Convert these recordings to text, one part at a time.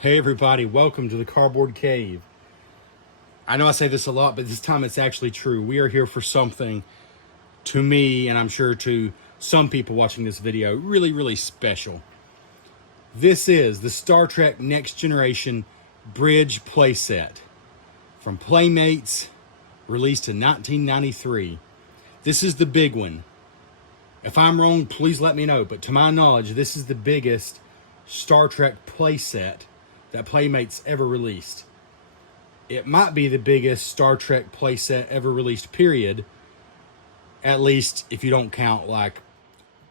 Hey everybody, welcome to the Cardboard Cave. I know I say this a lot, but this time it's actually true. We are here for something, to me, and I'm sure to some people watching this video, really, really special. This is the Star Trek Next Generation Bridge Playset from Playmates, released in 1993. This is the big one. If I'm wrong, please let me know, but to my knowledge, this is the biggest Star Trek playset that Playmates ever released. It might be the biggest Star Trek playset ever released, period. At least if you don't count like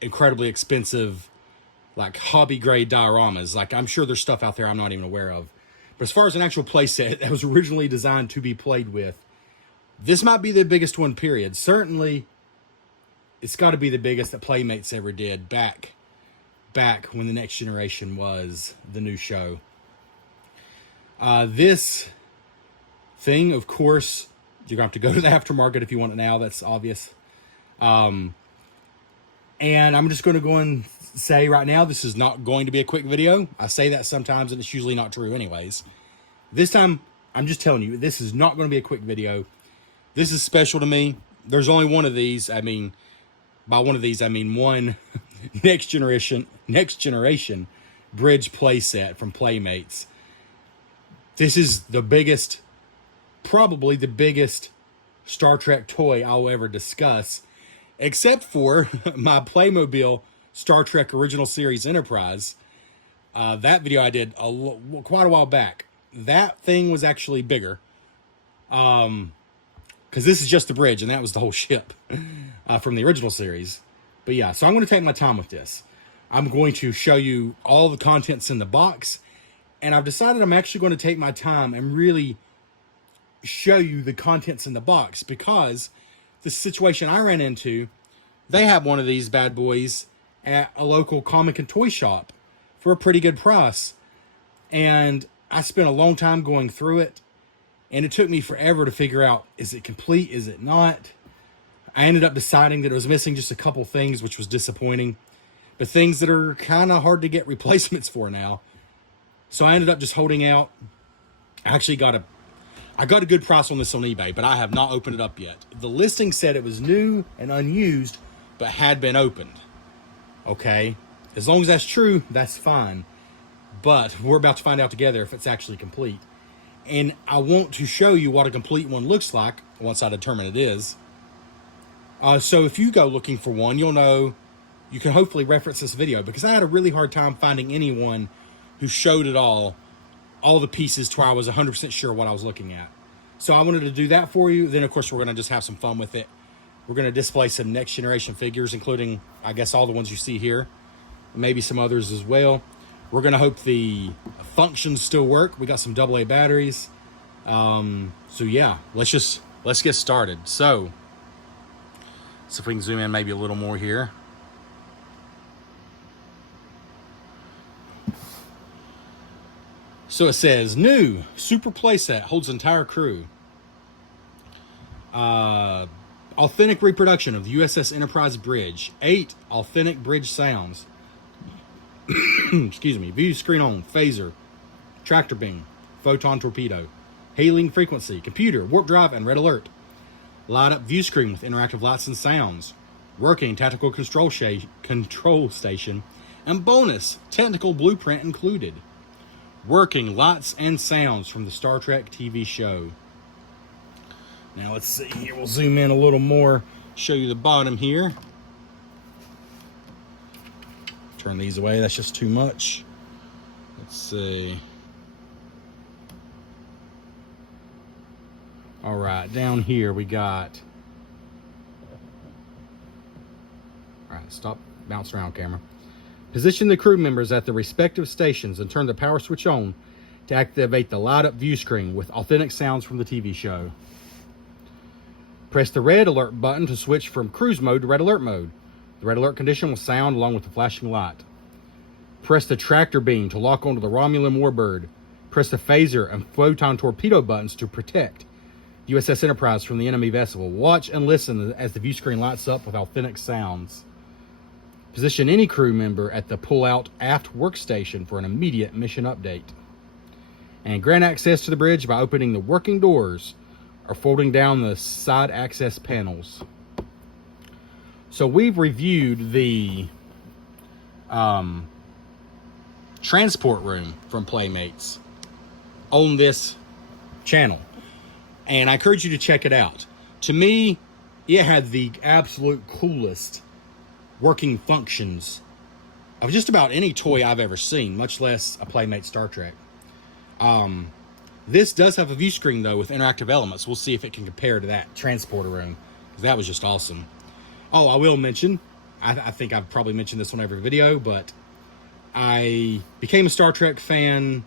incredibly expensive, like hobby grade dioramas. Like I'm sure there's stuff out there I'm not even aware of. But as far as an actual playset that was originally designed to be played with, this might be the biggest one, period. Certainly, it's got to be the biggest that Playmates ever did back when the Next Generation was the new show. This thing, of course, you're going to have to go to the aftermarket if you want it now. That's obvious. And I'm just going to go and say right now, this is not going to be a quick video. I say that sometimes, and it's usually not true anyways. This time, I'm just telling you, this is not going to be a quick video. This is special to me. There's only one of these. I mean, by one of these, I mean one Next Generation Bridge playset from Playmates. This is the biggest, probably the biggest Star Trek toy I'll ever discuss, except for my Playmobil Star Trek Original Series Enterprise. That video I did quite a while back. That thing was actually bigger, because this is just the bridge, and that was the whole ship from the original series. But yeah, so I'm going to take my time with this. I'm going to show you all the contents in the box, and I've decided I'm actually going to take my time and really show you the contents in the box, because the situation I ran into, they have one of these bad boys at a local comic and toy shop for a pretty good price. And I spent a long time going through it, and it took me forever to figure out, is it complete? Is it not? I ended up deciding that it was missing just a couple things, which was disappointing, but things that are kind of hard to get replacements for now. So I ended up just holding out. I actually got a good price on this on eBay, but I have not opened it up yet. The listing said it was new and unused, but had been opened. Okay, as long as that's true, that's fine. But we're about to find out together if it's actually complete. And I want to show you what a complete one looks like once I determine it is. So if you go looking for one, you'll know, you can hopefully reference this video, because I had a really hard time finding anyone who showed it all the pieces to where I was 100% sure what I was looking at. So I wanted to do that for you. Then, of course, we're going to just have some fun with it. We're going to display some Next Generation figures, including, I guess, all the ones you see here. Maybe some others as well. We're going to hope the functions still work. We got some AA batteries. So, yeah, let's get started. So, see if we can zoom in maybe a little more here. So it says, new super playset holds entire crew. Authentic reproduction of the USS Enterprise bridge. 8 authentic bridge sounds. Excuse me. View screen on. Phaser. Tractor beam. Photon torpedo. Hailing frequency. Computer. Warp drive and red alert. Light up view screen with interactive lights and sounds. Working tactical control station. And bonus. Technical blueprint included. Working lights and sounds from the Star Trek TV show. Now let's see here. We'll zoom in a little more. Show you the bottom here. Turn these away. That's just too much. Let's see. All right. Down here we got. All right. Stop. Bounce around, camera. Position the crew members at the respective stations and turn the power switch on to activate the light up view screen with authentic sounds from the TV show. Press the red alert button to switch from cruise mode to red alert mode. The red alert condition will sound along with the flashing light. Press the tractor beam to lock onto the Romulan warbird. Press the phaser and photon torpedo buttons to protect the USS Enterprise from the enemy vessel. Watch and listen as the view screen lights up with authentic sounds. Position any crew member at the pull-out aft workstation for an immediate mission update. and grant access to the bridge by opening the working doors or folding down the side access panels. So we've reviewed the transport room from Playmates on this channel, and I encourage you to check it out. To me, it had the absolute coolest working functions of just about any toy I've ever seen, much less a Playmate Star Trek. This does have a view screen, though, with interactive elements. We'll see if it can compare to that transporter room, because that was just awesome. Oh, I will mention, I think I've probably mentioned this on every video, but I became a Star Trek fan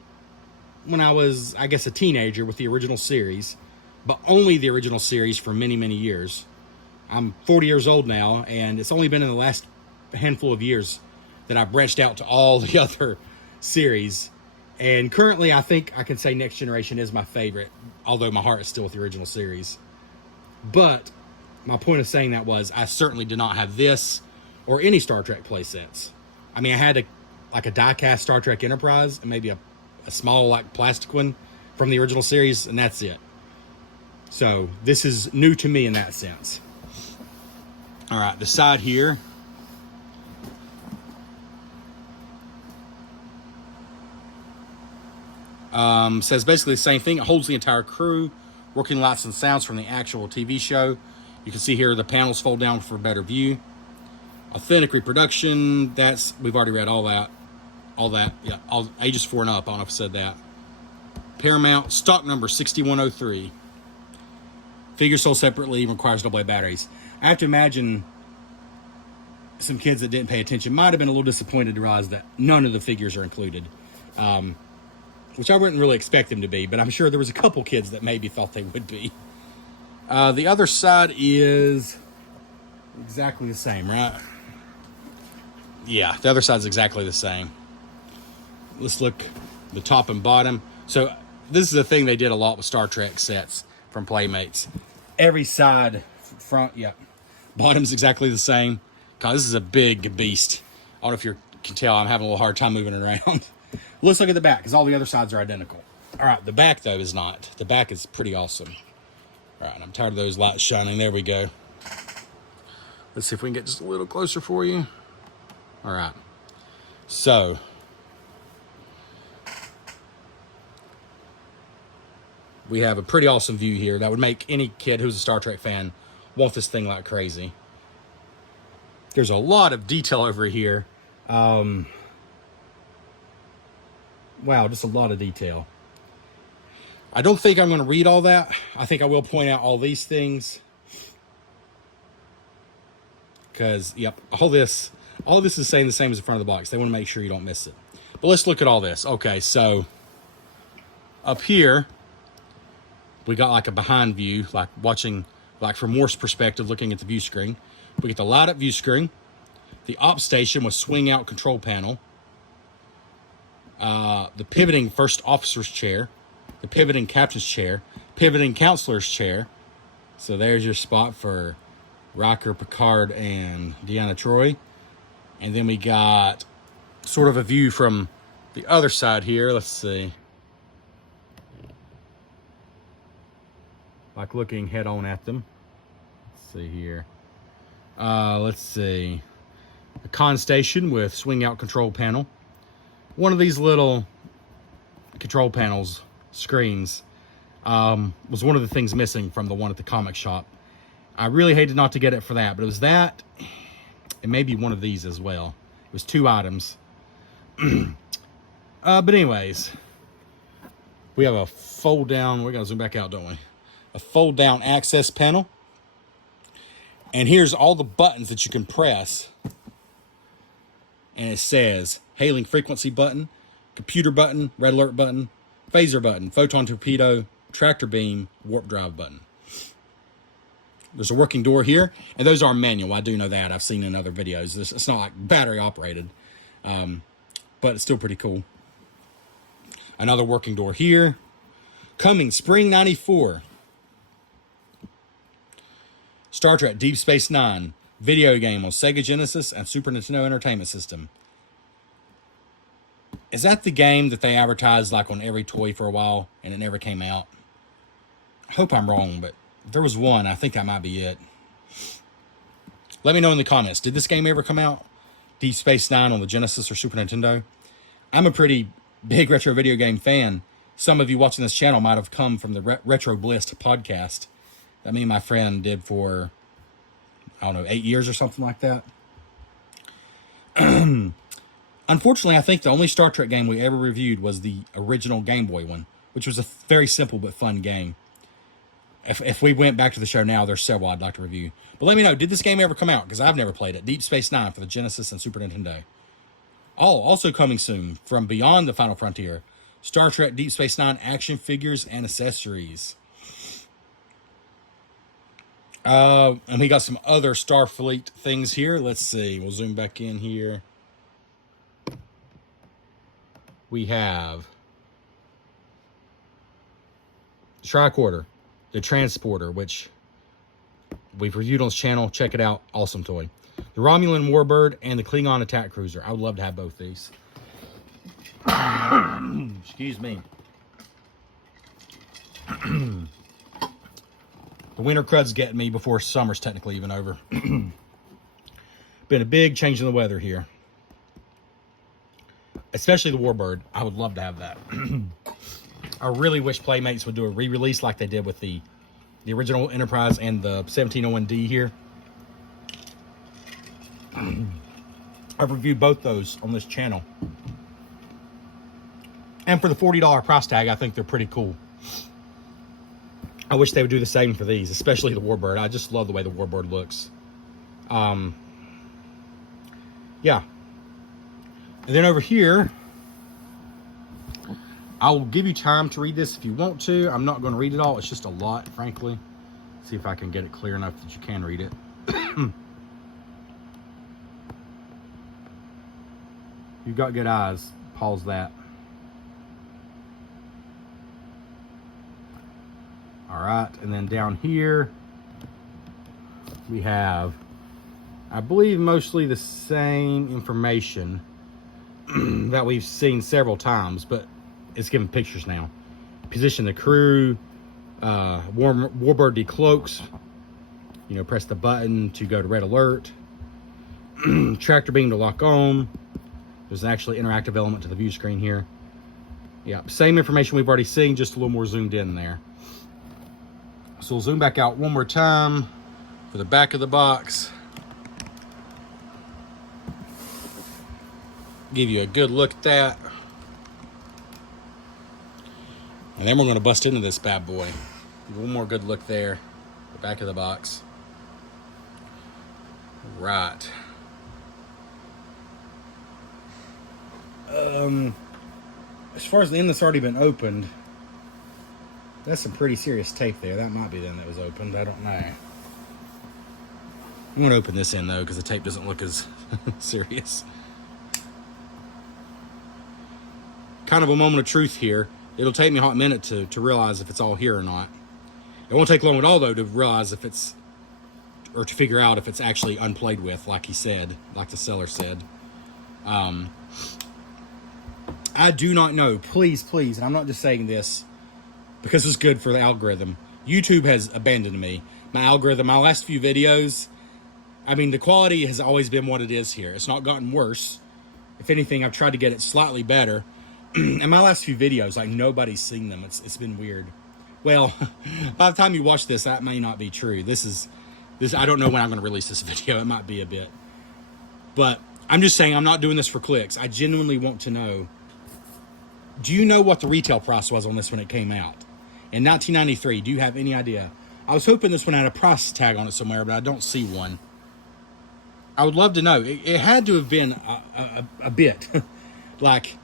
when I was, I guess, a teenager with the original series, but only the original series for many, many years. I'm 40 years old now, and it's only been in the last handful of years that I've branched out to all the other series. And currently, I think I can say Next Generation is my favorite, although my heart is still with the original series. But my point of saying that was, I certainly did not have this or any Star Trek playsets. I mean, I had a die-cast Star Trek Enterprise and maybe a small, like, plastic one from the original series, and that's it. So this is new to me in that sense. All right, the side here. Says basically the same thing. It holds the entire crew, working lights and sounds from the actual TV show. You can see here the panels fold down for a better view. Authentic reproduction, we've already read all that. Yeah, all ages 4 and up. I don't know if I said that. Paramount, stock number 6103. Figure sold separately, requires AA batteries. I have to imagine some kids that didn't pay attention might have been a little disappointed to realize that none of the figures are included. Which I wouldn't really expect them to be, but I'm sure there was a couple kids that maybe thought they would be. The other side is exactly the same, right? Yeah, the other side's exactly the same. Let's look the top and bottom. So this is the thing they did a lot with Star Trek sets from Playmates. Every side, front, yeah, bottom's exactly the same. God, this is a big beast. I don't know if you can tell, I'm having a little hard time moving it around. Let's look at the back, because all the other sides are identical. All right, the back, though, is not. The back is pretty awesome. All right, I'm tired of those lights shining. There we go. Let's see if we can get just a little closer for you. All right. So, we have a pretty awesome view here that would make any kid who's a Star Trek fan want this thing like crazy. There's a lot of detail over here. Wow, just a lot of detail. I don't think I'm going to read all that. I think I will point out all these things. Because, yep, all this is saying the same as the front of the box. They want to make sure you don't miss it. But let's look at all this. Okay, so up here, we got like a behind view, like watching, like from Morse's perspective, looking at the view screen. We get the light up view screen, the op station with swing out control panel, the pivoting first officer's chair, the pivoting captain's chair, pivoting counselor's chair. So there's your spot for Riker, Picard, and Deanna Troi. And then we got sort of a view from the other side here. Let's see. Like looking head on at them. Let's see here. Let's see. A con station with swing out control panel. One of these little control panels, screens, was one of the things missing from the one at the comic shop. I really hated not to get it for that, but it was that, and maybe one of these as well. It was 2 items. But anyways, we have a fold down, we gotta zoom back out, don't we? A fold down access panel. And here's all the buttons that you can press. And it says hailing frequency button, computer button, red alert button, phaser button, photon torpedo, tractor beam, warp drive button. There's a working door here, and those are manual. I do know that. I've seen in other videos. It's not like battery operated, but it's still pretty cool. Another working door here. Coming spring '94. Star Trek Deep Space Nine video game on Sega Genesis and Super Nintendo Entertainment System. Is that the game that they advertised like on every toy for a while and it never came out? I hope I'm wrong, but if there was one, I think that might be it. Let me know in the comments. Did this game ever come out? Deep Space Nine on the Genesis or Super Nintendo? I'm a pretty big retro video game fan. Some of you watching this channel might have come from the Retro Bliss podcast that me and my friend did for, I don't know, 8 years or something like that. Unfortunately, I think the only Star Trek game we ever reviewed was the original Game Boy one, which was a very simple but fun game. If we went back to the show now, there's several I'd like to review. But let me know, did this game ever come out? Because I've never played it. Deep Space Nine for the Genesis and Super Nintendo. Oh, also coming soon, from Beyond the Final Frontier, Star Trek Deep Space Nine action figures and accessories. And we got some other Starfleet things here. Let's see. We'll zoom back in here. We have the tricorder, the transporter, which we've reviewed on this channel. Check it out. Awesome toy. The Romulan Warbird and the Klingon attack cruiser. I would love to have both these. Excuse me. The winter crud's getting me before summer's technically even over. Been a big change in the weather here. Especially the Warbird. I would love to have that. I really wish Playmates would do a re-release like they did with the original Enterprise and the 1701D here. I've reviewed both those on this channel. And for the $40 price tag, I think they're pretty cool. I wish they would do the same for these, especially the Warbird. I just love the way the Warbird looks. Yeah. And then over here, I'll give you time to read this if you want to. I'm not going to read it all. It's just a lot, frankly. See if I can get it clear enough that you can read it. You've got good eyes. Pause that. All right, and then down here, we have, I believe, mostly the same information that we've seen several times, but it's giving pictures now. Position the crew, Warbird decloaks, you know, press the button to go to red alert, tractor beam to lock on. There's an actually interactive element to the view screen here. Yeah, same information we've already seen, just a little more zoomed in there. So we'll zoom back out one more time for the back of the box. Give you a good look at that. And then we're going to bust into this bad boy. One more good look there. The back of the box. Right. As far as the end that's already been opened, that's some pretty serious tape there. That might be the end that was opened. I don't know. I'm going to open this end, though, because the tape doesn't look as serious. Kind of a moment of truth here. It'll take me a hot minute to realize if it's all here or not. It won't take long at all, though, to realize if it's, or to figure out if it's actually unplayed with, like he said, like the seller said. I do not know. Please, please, and I'm not just saying this because it's good for the algorithm. YouTube has abandoned me. My algorithm, my last few videos, I mean, the quality has always been what it is here. It's not gotten worse. If anything, I've tried to get it slightly better. And my last few videos, like, nobody's seen them. It's been weird. Well, by the time you watch this, that may not be true. This I don't know when I'm going to release this video. It might be a bit. But I'm just saying I'm not doing this for clicks. I genuinely want to know, do you know what the retail price was on this when it came out? In 1993, do you have any idea? I was hoping this one had a price tag on it somewhere, but I don't see one. I would love to know. It had to have been a bit. Like,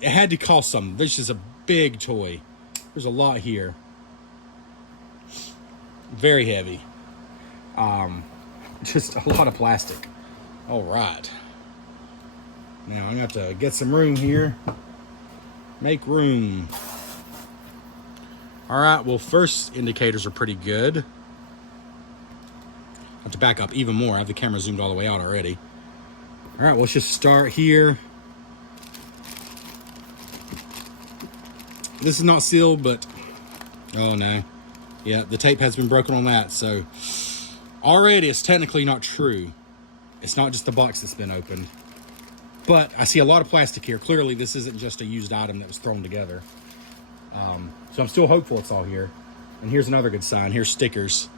it had to cost something. This is a big toy. There's a lot here. Very heavy. Just a lot of plastic. All right. Now, I'm going to have to get some room here. Make room. All right, well, first indicators are pretty good. I have to back up even more. I have the camera zoomed all the way out already. All right, well, let's just start here. This is not sealed, but oh no. Yeah, the tape has been broken on that, so already it's technically not true. It's not just the box that's been opened. But I see a lot of plastic here. Clearly, this isn't just a used item that was thrown together. So I'm still hopeful it's all here. And here's another good sign. Here's stickers.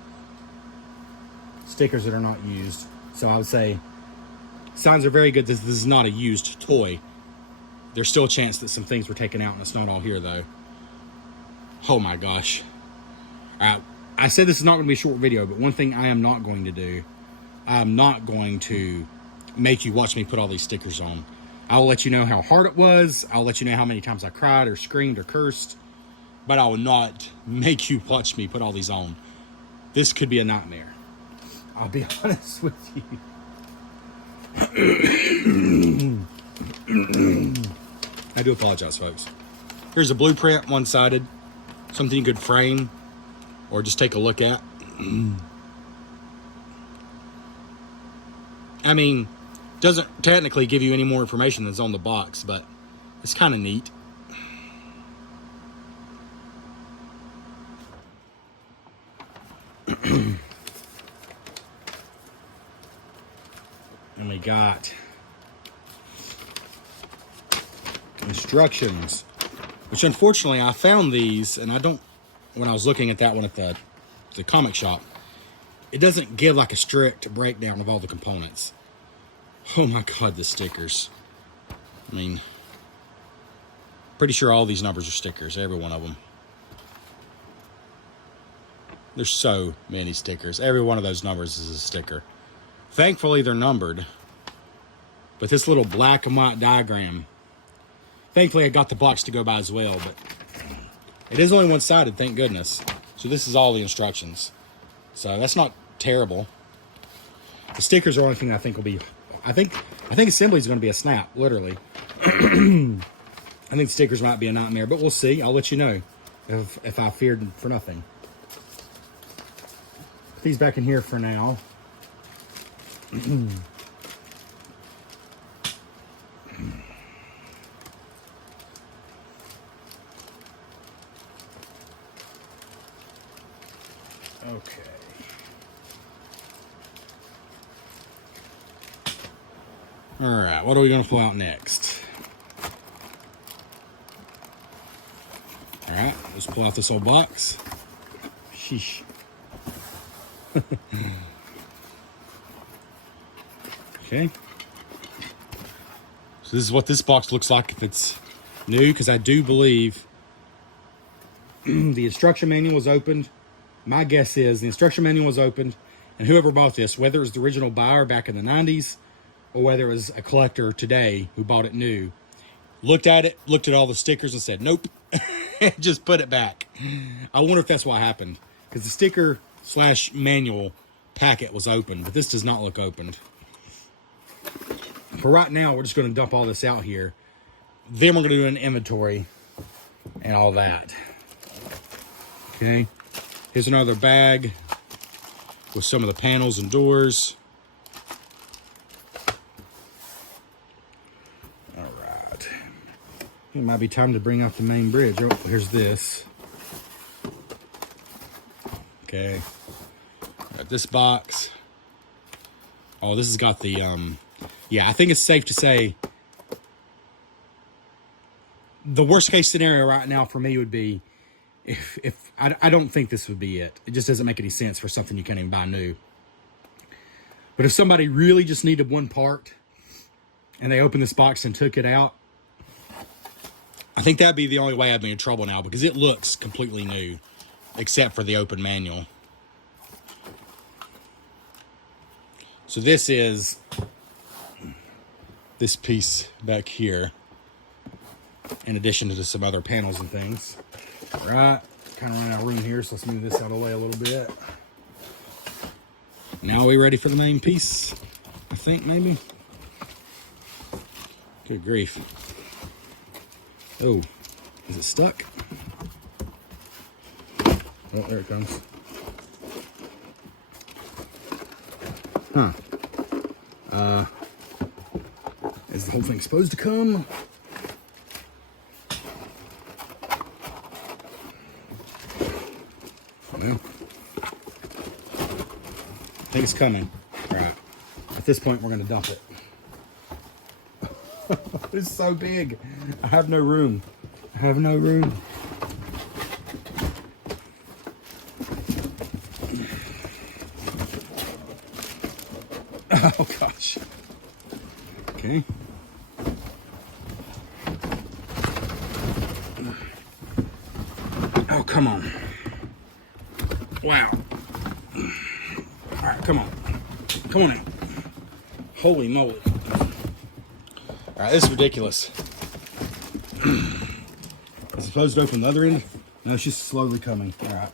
Stickers that are not used. So I would say signs are very good that this is not a used toy. There's still a chance that some things were taken out and it's not all here, though. Oh my gosh. I said this is not going to be a short video, but one thing I am not going to do, I'm not going to make you watch me put all these stickers on. I'll let you know how hard it was. I'll let you know how many times I cried or screamed or cursed. But I will not make you watch me put all these on. This could be a nightmare. I'll be honest with you. I do apologize, folks. Here's a blueprint, one-sided. Something you could frame or just take a look at. I mean, doesn't technically give you any more information that's on the box, but it's kind of neat. And we got instructions, which unfortunately I found these, and I don't, when I was looking at that one at the comic shop, it doesn't give like a strict breakdown of all the components. Oh my God, the stickers. I mean, pretty sure all these numbers are stickers, every one of them. There's so many stickers. Every one of those numbers is a sticker. Thankfully, they're numbered. But this little black and white diagram, thankfully I got the box to go by as well, but it is only one-sided, thank goodness. So this is all the instructions. So that's not terrible. The stickers are the only thing I think will be, I think assembly is going to be a snap, literally. I think stickers might be a nightmare, but we'll see. I'll let you know if I feared for nothing. Put these back in here for now. Okay. All right, what are we going to pull out next? All right, let's pull out this old box. Sheesh. Okay. So this is what this box looks like if it's new, because I do believe the instruction manual was opened. My guess is the instruction manual was opened, and whoever bought this, whether it was the original buyer back in the 90s or whether it was a collector today who bought it new, looked at it, looked at all the stickers and said, nope, and just put it back. I wonder if that's what happened, because the sticker / manual packet was open, but this does not look opened. For right now, we're just going to dump all this out here. Then we're going to do an inventory and all that. Okay. Here's another bag with some of the panels and doors. All right. It might be time to bring out the main bridge. Oh, here's this. Okay. Got this box. Oh, this has got the, yeah, I think it's safe to say the worst case scenario right now for me would be if I don't think this would be it. It just doesn't make any sense for something you can't even buy new. But if somebody really just needed one part and they opened this box and took it out, I think that'd be the only way I'd be in trouble now, because it looks completely new except for the open manual. So this is this piece back here, in addition to some other panels and things. All right, kind of ran out of room here, so let's move this out of the way a little bit. Now are we ready for the main piece? I think maybe. Good grief. Oh, is it stuck? Oh, there it comes. Huh. Is the whole thing supposed to come? know. I think it's coming. All right. At this point, we're going to dump it. It's so big. I have no room. I have no room. Oh, gosh. Okay. Oh, come on. Wow. All right, come on. Come on in. Holy moly. All right, this is ridiculous. Is it supposed to open the other end? No, it's just slowly coming. All right.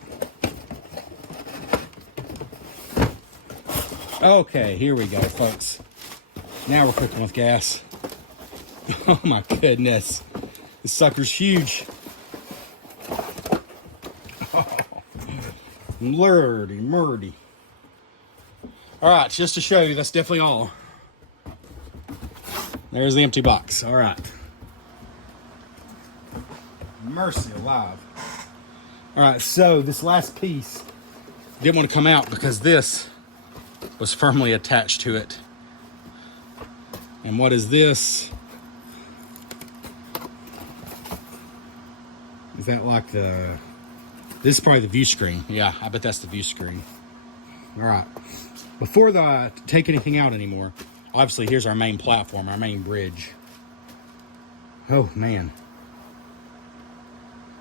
Okay, here we go, folks. Now we're cooking with gas. Oh my goodness. This sucker's huge. Oh, lordy murdy. All right, just to show you, that's definitely all. There's the empty box. All right. Mercy alive. All right, so this last piece didn't want to come out because this was firmly attached to it. And what is this? Is that like the... This is probably the view screen. Yeah, I bet that's the view screen. All right. Before I take anything out anymore, obviously here's our main platform, our main bridge. Oh, man.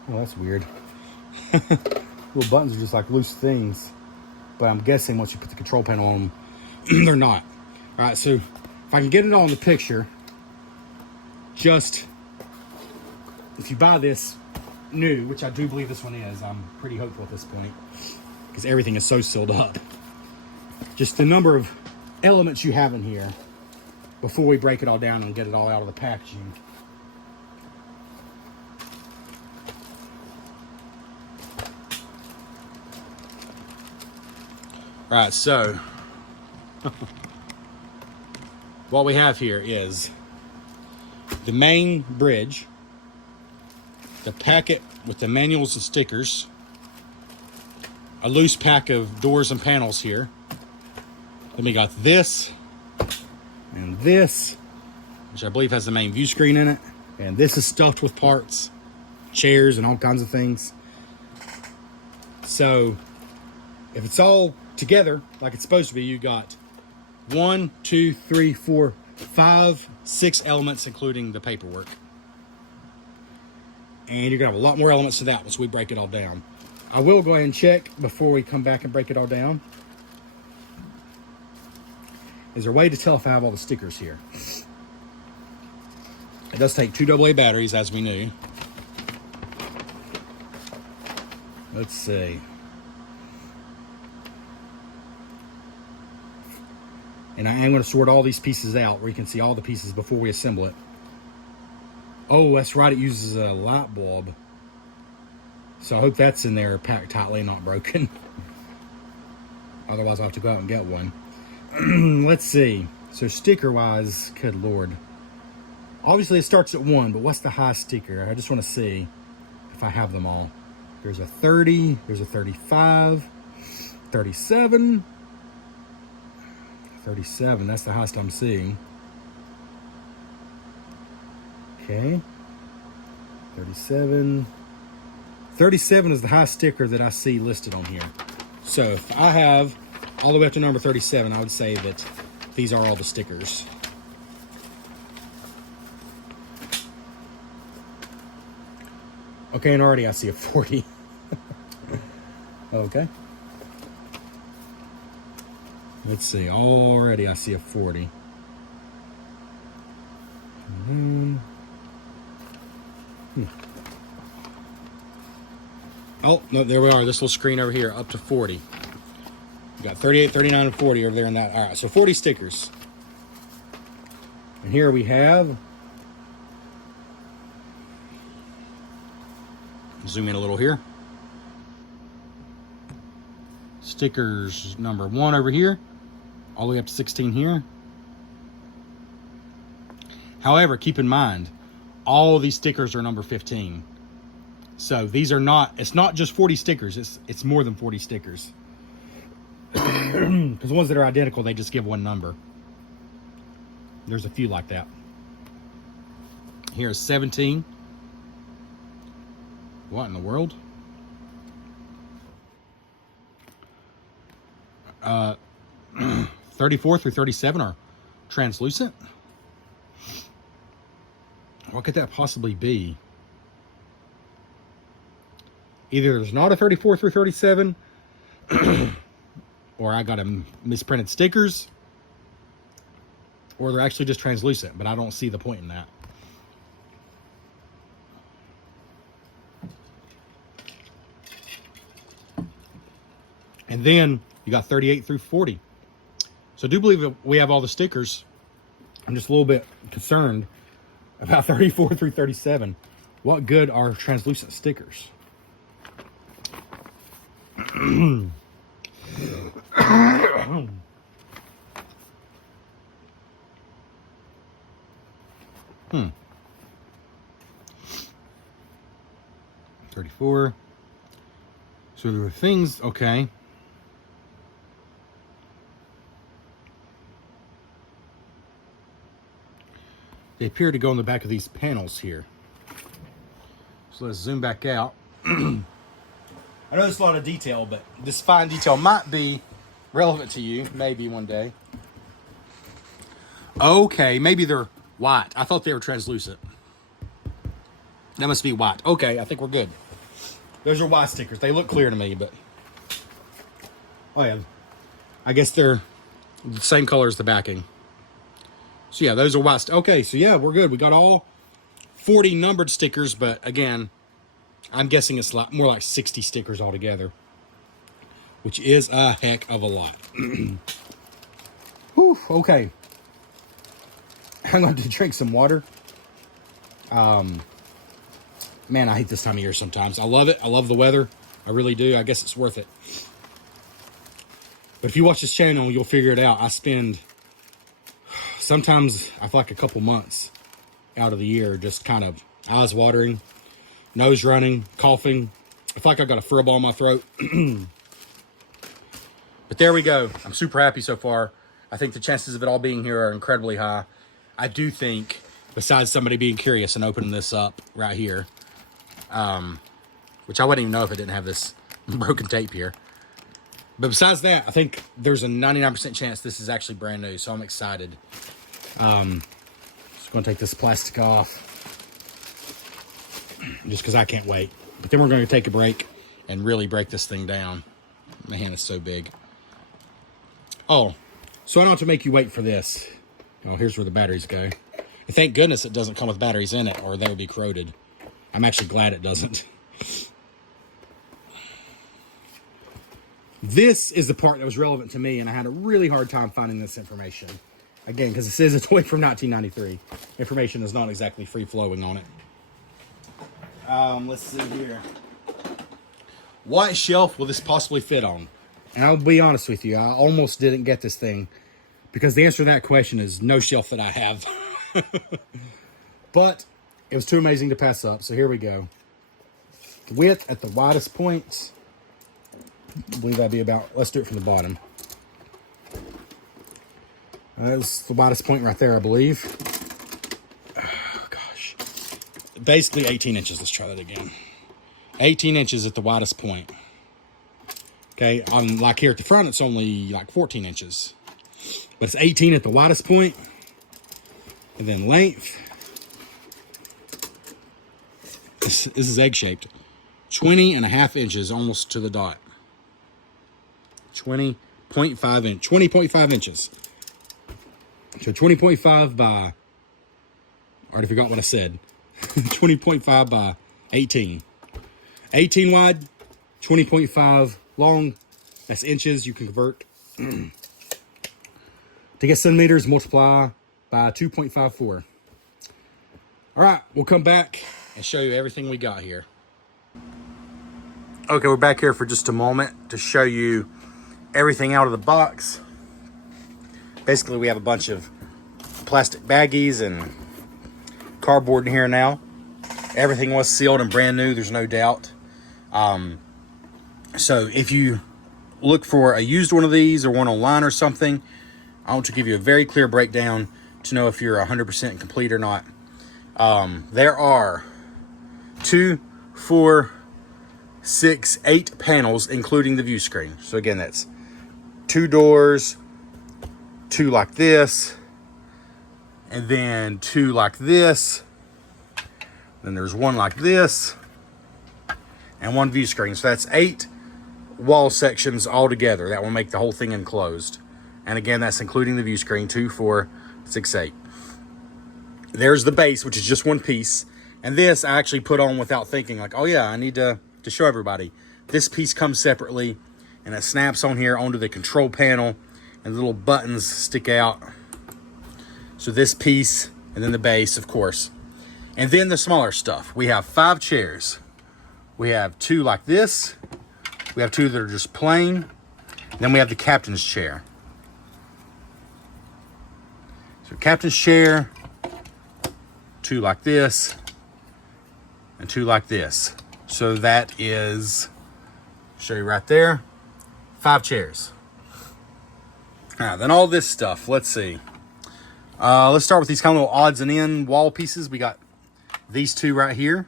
Oh, that's weird. Little buttons are just like loose things. But I'm guessing once you put the control panel on them, they're not. All right, so if I can get it all in the picture, just if you buy this new, which I do believe this one is, I'm pretty hopeful at this point because everything is so sealed up. Just the number of elements you have in here before we break it all down and get it all out of the packaging. All right, so what we have here is the main bridge, the packet with the manuals and stickers, a loose pack of doors and panels here. Then we got this and this, which I believe has the main view screen in it. And this is stuffed with parts, chairs and all kinds of things. So if it's all together like it's supposed to be, you got 1, 2, 3, 4, 5, 6 elements, including the paperwork. And you're gonna have a lot more elements to that once we break it all down. I will go ahead and check before we come back and break it all down. Is there a way to tell if I have all the stickers here? It does take 2 AA batteries, as we knew. Let's see. And I am going to sort all these pieces out where you can see all the pieces before we assemble it. Oh, that's right. It uses a light bulb. So I hope that's in there packed tightly and not broken. Otherwise, I'll have to go out and get one. Let's see. So sticker-wise, good Lord. Obviously, it starts at 1, but what's the high sticker? I just want to see if I have them all. There's a 30. There's a 35. 37. 37, that's the highest I'm seeing. Okay. 37. 37 is the high sticker that I see listed on here. So if I have all the way up to number 37, I would say that these are all the stickers. Okay, and already I see a 40. Okay. Let's see, already I see a 40. Oh, no, there we are. This little screen over here, up to 40. We got 38, 39, and 40 over there in that. All right, so 40 stickers. And here we have... Zoom in a little here. Stickers number 1 over here. All the way up to 16 here. However, keep in mind, all these stickers are number 15. So these are not, it's not just 40 stickers, it's more than 40 stickers. Because the ones that are identical, they just give one number. There's a few like that. Here's 17. What in the world? 34 through 37 are translucent. What could that possibly be? Either there's not a 34 through 37, or I got them misprinted stickers, or they're actually just translucent, but I don't see the point in that. And then you got 38 through 40. So I do believe that we have all the stickers. I'm just a little bit concerned about 34 through 37. What good are translucent stickers? Hmm. 34. So there were things, okay. They appear to go in the back of these panels here. So let's zoom back out. I know there's a lot of detail, but this fine detail might be relevant to you, maybe one day. Okay, maybe they're white. I thought they were translucent. That must be white. Okay, I think we're good. Those are white stickers. They look clear to me, but... Oh, yeah. I guess they're the same color as the backing. So, yeah, those are white. Okay, so, yeah, we're good. We got all 40 numbered stickers, but, again, I'm guessing it's more like 60 stickers altogether, which is a heck of a lot. Whew, okay. I'm going to drink some water. Man, I hate this time of year sometimes. I love it. I love the weather. I really do. I guess it's worth it. But if you watch this channel, you'll figure it out. I spend, sometimes I feel like a couple months out of the year just kind of eyes watering, nose running, coughing. I feel like I've got a frillball in my throat. But there we go. I'm super happy so far. I think the chances of it all being here are incredibly high. I do think, besides somebody being curious and opening this up right here, which I wouldn't even know if it didn't have this broken tape here. But besides that, I think there's a 99% chance this is actually brand new, so I'm excited. Just going to take this plastic off, just because I can't wait. But then we're going to take a break and really break this thing down. My hand is so big. Oh, so I don't have to make you wait for this. Oh, here's where the batteries go. And thank goodness it doesn't come with batteries in it, or they would be corroded. I'm actually glad it doesn't. This is the part that was relevant to me, and I had a really hard time finding this information. Again, because this is a toy from 1993. Information is not exactly free-flowing on it. Let's see here. What shelf will this possibly fit on? And I'll be honest with you, I almost didn't get this thing, because the answer to that question is no shelf that I have. But it was too amazing to pass up, so here we go. Width at the widest point, I believe that'd be about, let's do it from the bottom. That's the widest point right there, I believe. Oh, gosh. Basically 18 inches. Let's try that again. 18 inches at the widest point. Okay, on like here at the front, it's only like 14 inches. But it's 18 at the widest point. And then length. This is egg-shaped. 20.5 inches, almost to the dot. 20.5 inches. So 20.5 by, I already forgot what I said. 20.5 by 18. 18 wide, 20.5 long. That's inches. You can convert. To get centimeters, multiply by 2.54. All right, we'll come back and show you everything we got here. Okay, we're back here for just a moment to show you everything out of the box. Basically, we have a bunch of plastic baggies and cardboard in here now. Everything was sealed and brand new, there's no doubt. So if you look for a used one of these or one online or something, I want to give you a very clear breakdown to know if you're 100% complete or not. There are 2, 4, 6, 8 panels, including the view screen. So again, that's 2 doors, 2 like this, and then 2 like this. Then there's 1 like this, and 1 view screen. So that's 8 wall sections all together. That will make the whole thing enclosed. And again, that's including the view screen, 2, 4, 6, 8. There's the base, which is just 1 piece. And this I actually put on without thinking, like, oh yeah, I need to show everybody. This piece comes separately, and it snaps on here onto the control panel, and the little buttons stick out. So this piece, and then the base, of course. And then the smaller stuff. We have 5 chairs. We have 2 like this. We have 2 that are just plain. Then we have the captain's chair. So captain's chair, 2 like this, and 2 like this. So that is, show you right there, 5 chairs. Now, then all this stuff, let's see. Let's start with these kind of little odds and end wall pieces. We got these 2 right here.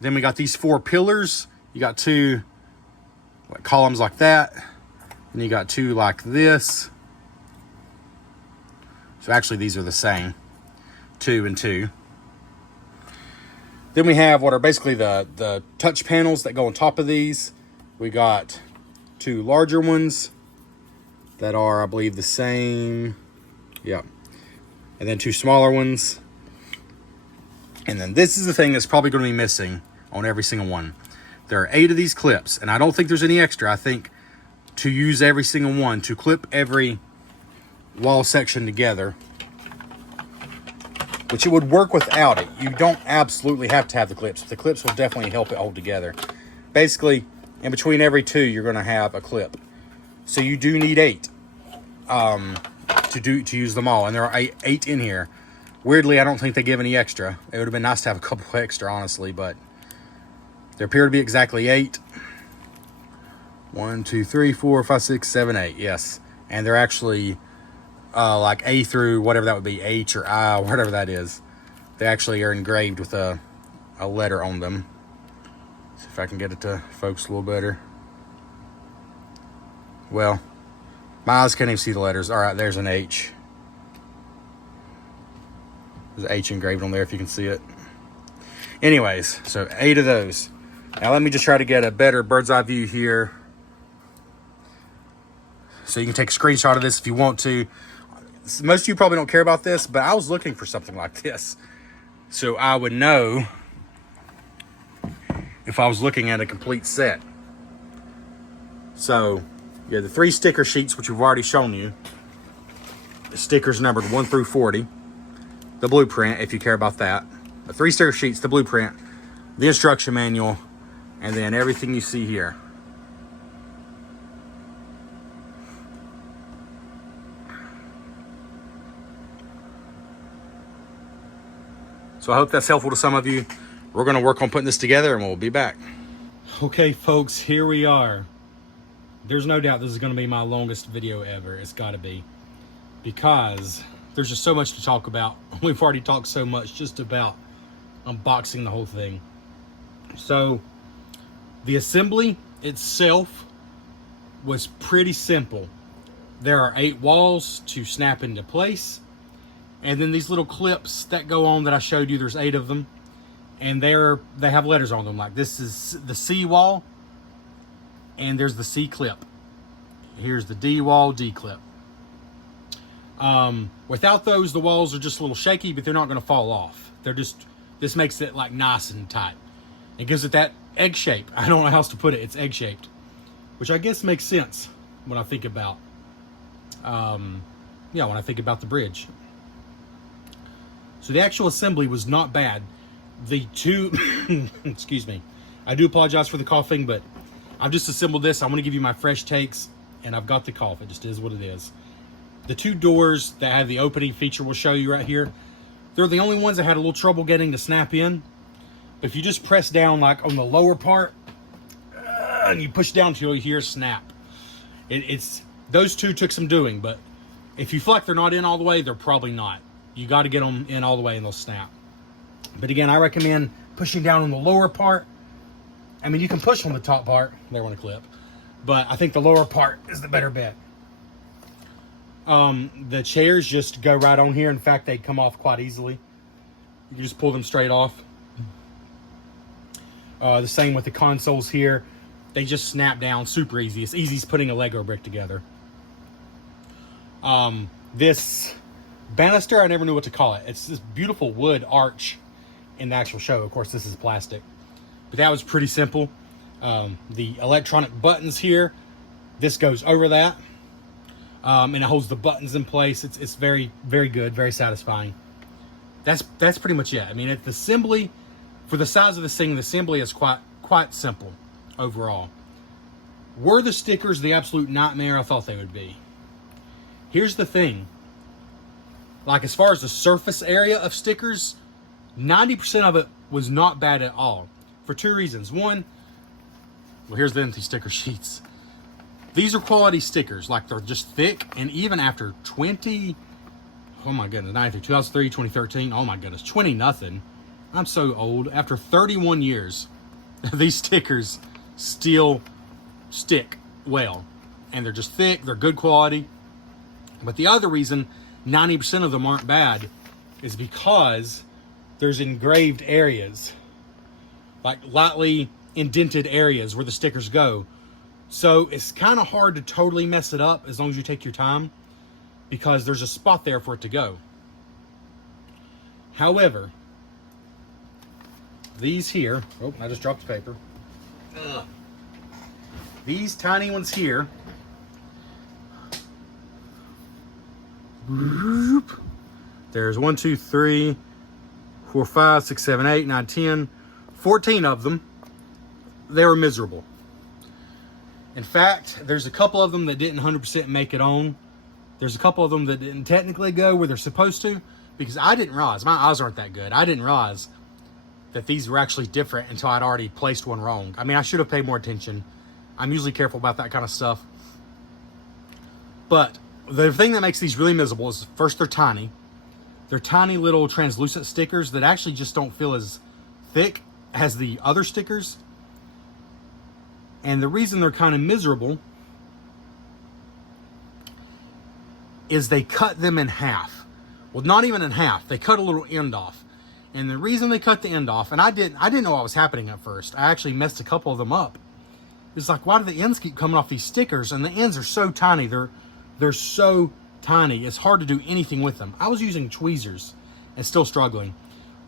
Then we got these 4 pillars. You got 2 like columns like that. And you got 2 like this. So actually these are the same, 2 and 2. Then we have what are basically the touch panels that go on top of these. We got 2 larger ones that are, I believe, the same. Yeah. And then 2 smaller ones. And then this is the thing that's probably going to be missing on every single one. There are 8 of these clips, and I don't think there's any extra. I think to use every single one, to clip every wall section together, which it would work without it. You don't absolutely have to have the clips. The clips will definitely help it hold together. Basically, in between every 2, you're going to have a clip. So you do need 8 to use them all, and there are 8 in here. Weirdly, I don't think they give any extra. It would have been nice to have a couple extra, honestly, but there appear to be exactly 8. 1, 2, 3, 4, 5, 6, 7, 8. Yes, and they're actually like A through whatever that would be, H or I, whatever that is. They actually are engraved with a letter on them. See if I can get it to focus a little better. Well, my eyes can't even see the letters. All right, there's an H. There's an H engraved on there if you can see it. Anyways, so 8 of those. Now let me just try to get a better bird's eye view here. So you can take a screenshot of this if you want to. Most of you probably don't care about this, but I was looking for something like this, so I would know if I was looking at a complete set. So, yeah, the 3 sticker sheets, which we've already shown you. The stickers numbered 1 through 40. The blueprint, if you care about that. The 3 sticker sheets, the blueprint, the instruction manual, and then everything you see here. So I hope that's helpful to some of you. We're going to work on putting this together, and we'll be back. Okay, folks, here we are. There's no doubt this is going to be my longest video ever. It's got to be. Because there's just so much to talk about. We've already talked so much just about unboxing the whole thing. So, the assembly itself was pretty simple. There are 8 walls to snap into place. And then these little clips that go on that I showed you, there's 8 of them. And they have letters on them. Like this is the C wall. And there's the C clip. Here's the D wall, D clip. Without those, the walls are just a little shaky, but they're not going to fall off. They're just, this makes it like nice and tight. It gives it that egg shape. I don't know how else to put it. It's egg shaped. Which I guess makes sense when I think about, when I think about the bridge. So the actual assembly was not bad. The 2, excuse me, I do apologize for the coughing, but I've just assembled this. I want to give you my fresh takes, and I've got the cough. It just is what it is. The 2 doors that have the opening feature we'll show you right here. They're the only ones that had a little trouble getting to snap in. But if you just press down like on the lower part, and you push down till you hear snap. It's those two took some doing, but if you feel like they're not in all the way, they're probably not. You got to get them in all the way and they'll snap. But again, I recommend pushing down on the lower part. I mean, you can push on the top part. There went a clip. But I think the lower part is the better bet. The chairs just go right on here. In fact, they come off quite easily. You can just pull them straight off. The same with the consoles here. They just snap down super easy. It's easy as putting a Lego brick together. This banister, I never knew what to call it. It's this beautiful wood arch in the actual show. Of course, this is plastic. But that was pretty simple. The electronic buttons here, this goes over that. And it holds the buttons in place. It's very, very good, very satisfying. That's pretty much it. I mean, the assembly, for the size of this thing, the assembly is quite simple overall. Were the stickers the absolute nightmare I thought they would be? Here's the thing. Like, as far as the surface area of stickers, 90% of it was not bad at all. For two reasons. One, well, here's the empty sticker sheets. These are quality stickers. Like, they're just thick, and even after 20, oh my goodness, not after 2003, 2013, oh my goodness, 20 nothing. I'm so old. After 31 years, these stickers still stick well. And they're just thick, they're good quality. But the other reason 90% of them aren't bad is because there's engraved areas, like lightly indented areas where the stickers go. So it's kind of hard to totally mess it up as long as you take your time, because there's a spot there for it to go. However, these here, oh, I just dropped the paper. These tiny ones here, there's 1, 2, 3, 4, 5, 6, 7, 8, 9, 10, 14 of them. They were miserable. In fact, there's a couple of them that didn't 100% make it on. There's a couple of them that didn't technically go where they're supposed to, because I didn't realize, my eyes aren't that good. I didn't realize that these were actually different until I'd already placed one wrong. I mean, I should have paid more attention. I'm usually careful about that kind of stuff. But the thing that makes these really miserable is, first, they're tiny. They're tiny little translucent stickers that actually just don't feel as thick as the other stickers. And the reason they're kind of miserable is they cut them in half. Well, not even in half. They cut a little end off. And the reason they cut the end off, and I didn't know what was happening at first. I actually messed a couple of them up. It's like, why do the ends keep coming off these stickers? And the ends are so tiny. They're so tiny. It's hard to do anything with them. I was using tweezers and still struggling.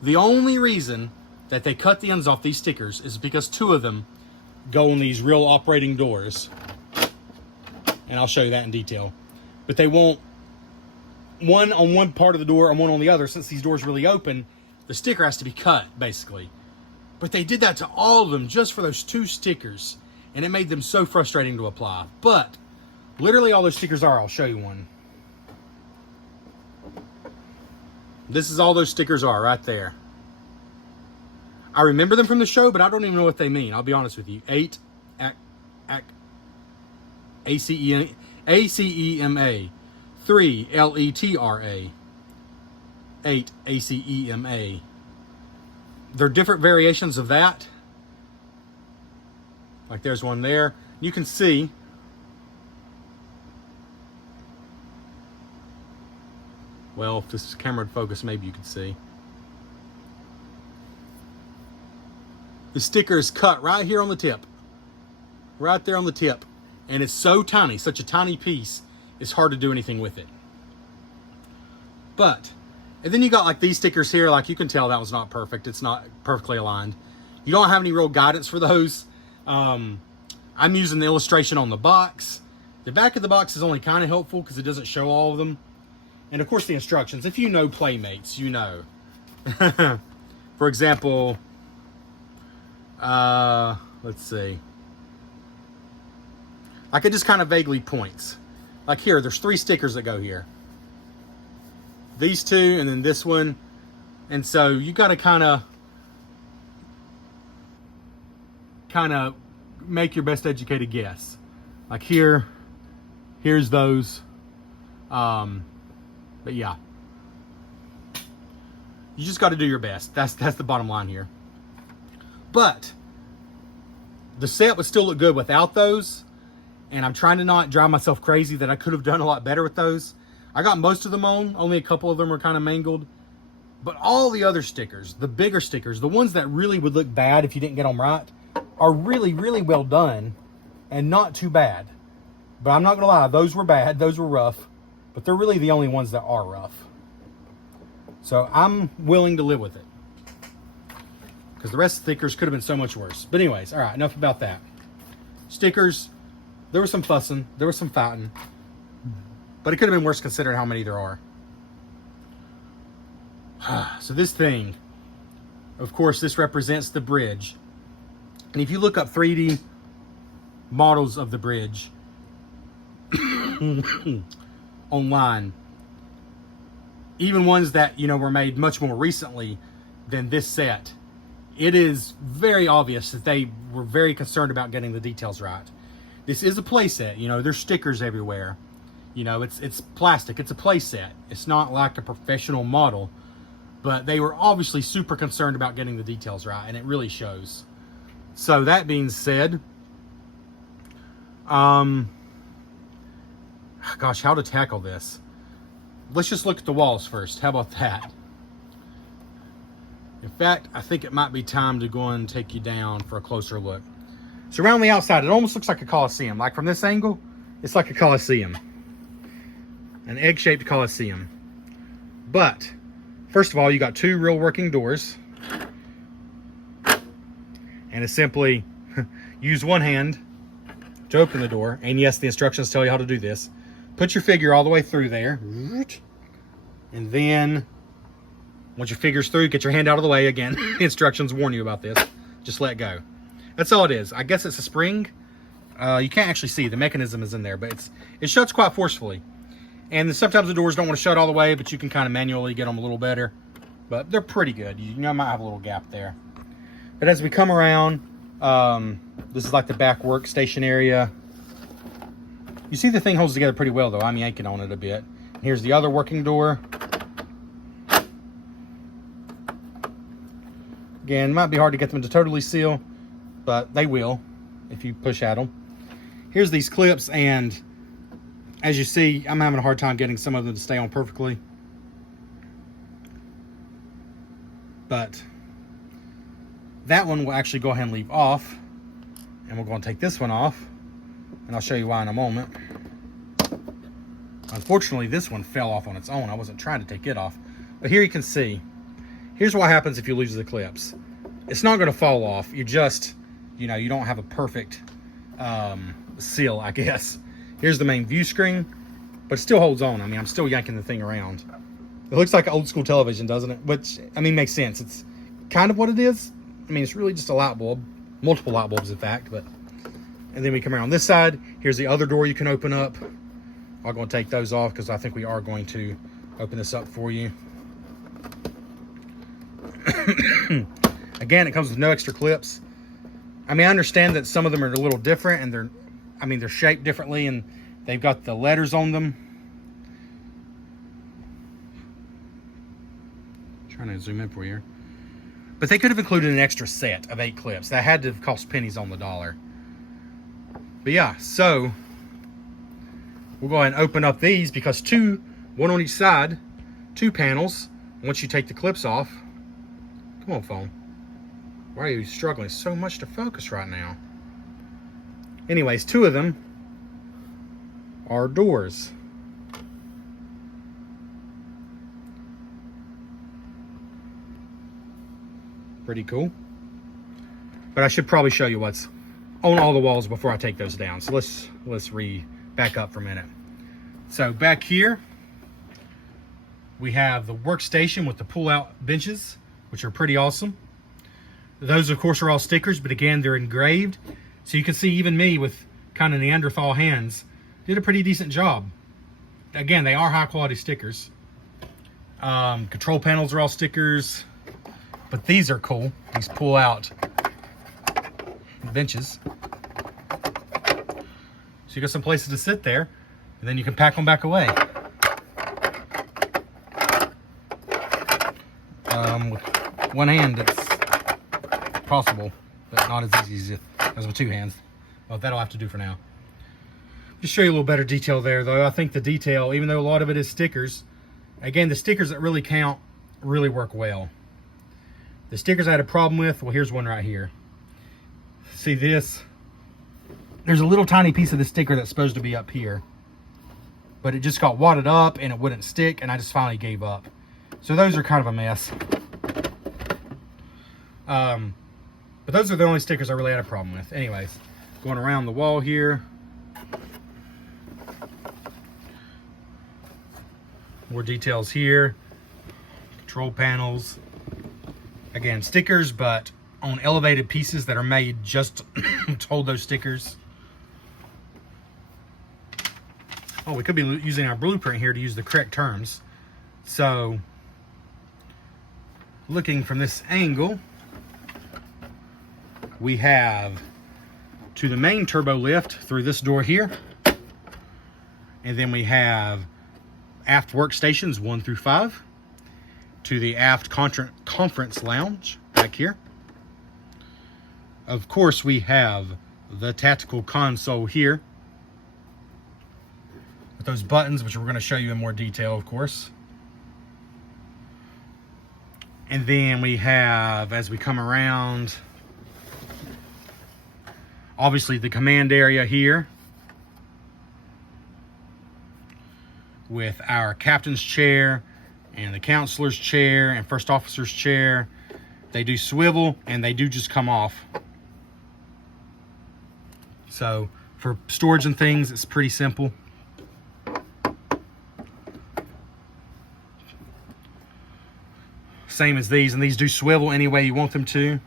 The only reason that they cut the ends off these stickers is because two of them go on these real operating doors. And I'll show you that in detail. But they won't, one on one part of the door and one on the other. Since these doors really open, the sticker has to be cut, basically. But they did that to all of them just for those two stickers. And it made them so frustrating to apply. But literally all those stickers are. I'll show you one. This is all those stickers are right there. I remember them from the show, but I don't even know what they mean. I'll be honest with you. ACEMA. 3 LETRA. 8 ACEMA. They're different variations of that. Like, there's one there. You can see well, if this camera would focus, maybe you could see. The sticker is cut right here on the tip. Right there on the tip. And it's so tiny, such a tiny piece, it's hard to do anything with it. But, and then you got like these stickers here, like you can tell that was not perfect. It's not perfectly aligned. You don't have any real guidance for those. I'm using the illustration on the box. The back of the box is only kind of helpful because it doesn't show all of them. And of course the instructions. If you know Playmates, you know. For example, let's see. Like, it just kind of vaguely points. Like here, there's 3 stickers that go here. These 2, and then this one. And so you got to kind of make your best educated guess. Like here's those. But yeah, you just got to do your best. That's the bottom line here. But the set would still look good without those. And I'm trying to not drive myself crazy that I could have done a lot better with those. I got most of them on. Only a couple of them were kind of mangled. But all the other stickers, the bigger stickers, the ones that really would look bad if you didn't get them right, are really, really well done and not too bad. But I'm not going to lie, those were bad. Those were rough. But they're really the only ones that are rough. So I'm willing to live with it. Because the rest of the stickers could have been so much worse. But anyways, all right, enough about that. Stickers, there was some fussing. There was some fighting. But it could have been worse considering how many there are. So this thing, of course, this represents the bridge. And if you look up 3D models of the bridge online, even ones that, you know, were made much more recently than this set, it is very obvious that they were very concerned about getting the details right. This is a playset, you know, there's stickers everywhere. You know, it's plastic, it's a playset. It's not like a professional model, but they were obviously super concerned about getting the details right, and it really shows. So that being said, gosh, how to tackle this? Let's just look at the walls first. How about that? In fact, I think it might be time to go and take you down for a closer look. So around the outside, it almost looks like a Coliseum. Like from this angle, it's like a Coliseum. An egg-shaped Coliseum. But first of all, you got two real working doors. And it's simply use one hand to open the door. And yes, the instructions tell you how to do this. Put your figure all the way through there. And then, once your figure's through, get your hand out of the way. Again, the instructions warn you about this. Just let go. That's all it is. I guess it's a spring. You can't actually see. The mechanism is in there, but it shuts quite forcefully. And sometimes the doors don't want to shut all the way, but you can kind of manually get them a little better. But they're pretty good. You know, I might have a little gap there. But as we come around, this is like the back workstation area. You see the thing holds together pretty well, though. I'm yanking on it a bit. And here's the other working door. Again, it might be hard to get them to totally seal, but they will if you push at them. Here's these clips, and as you see, I'm having a hard time getting some of them to stay on perfectly. But that one will actually go ahead and leave off. And we're going to take this one off. And I'll show you why in a moment. Unfortunately, this one fell off on its own. I wasn't trying to take it off. But here you can see. Here's what happens if you lose the clips. It's not going to fall off. You just, you know, you don't have a perfect seal, I guess. Here's the main view screen, but it still holds on. I mean, I'm still yanking the thing around. It looks like old school television, doesn't it? Which, I mean, makes sense. It's kind of what it is. I mean, it's really just a light bulb. Multiple light bulbs, in fact. But and then we come around this side. Here's the other door you can open up. I'm going to take those off because I think we are going to open this up for you. Again, it comes with no extra clips. I mean, I understand that some of them are a little different, and they're shaped differently, and they've got the letters on them. Trying to zoom in for you. But they could have included an extra set of 8 clips. That had to have cost pennies on the dollar. But yeah, so we'll go ahead and open up these because one on each side, 2 panels. Once you take the clips off, come on, phone. Why are you struggling so much to focus right now? Anyways, 2 of them are doors. Pretty cool. But I should probably show you what's on all the walls before I take those down. So let's back up for a minute. So back here, we have the workstation with the pull-out benches, which are pretty awesome. Those, of course, are all stickers, but again, they're engraved. So you can see even me with kind of Neanderthal hands did a pretty decent job. Again, they are high-quality stickers. Control panels are all stickers, but these are cool. These pull out benches. So you got some places to sit there, and then you can pack them back away. With one hand, it's possible, but not as easy as with two hands. Well, that'll have to do for now. Just show you a little better detail there, though. I think the detail, even though a lot of it is stickers, again, the stickers that really count really work well. The stickers I had a problem with, well, here's one right here. See this? There's a little tiny piece of the sticker that's supposed to be up here, but it just got wadded up and it wouldn't stick, and I just finally gave up. So those are kind of a mess. But those are the only stickers I really had a problem with. Anyways, going around the wall here. More details here. Control panels. Again, stickers, but on elevated pieces that are made just to hold those stickers. Oh, we could be using our blueprint here to use the correct terms. So, looking from this angle, we have to the main turbo lift through this door here. And then we have aft workstations 1 through 5 to the aft conference lounge back here. Of course, we have the tactical console here with those buttons, which we're going to show you in more detail, of course. And then we have, as we come around, obviously the command area here with our captain's chair and the counselor's chair and first officer's chair. They do swivel and they do just come off. So for storage and things, it's pretty simple. Same as these, and these do swivel any way you want them to,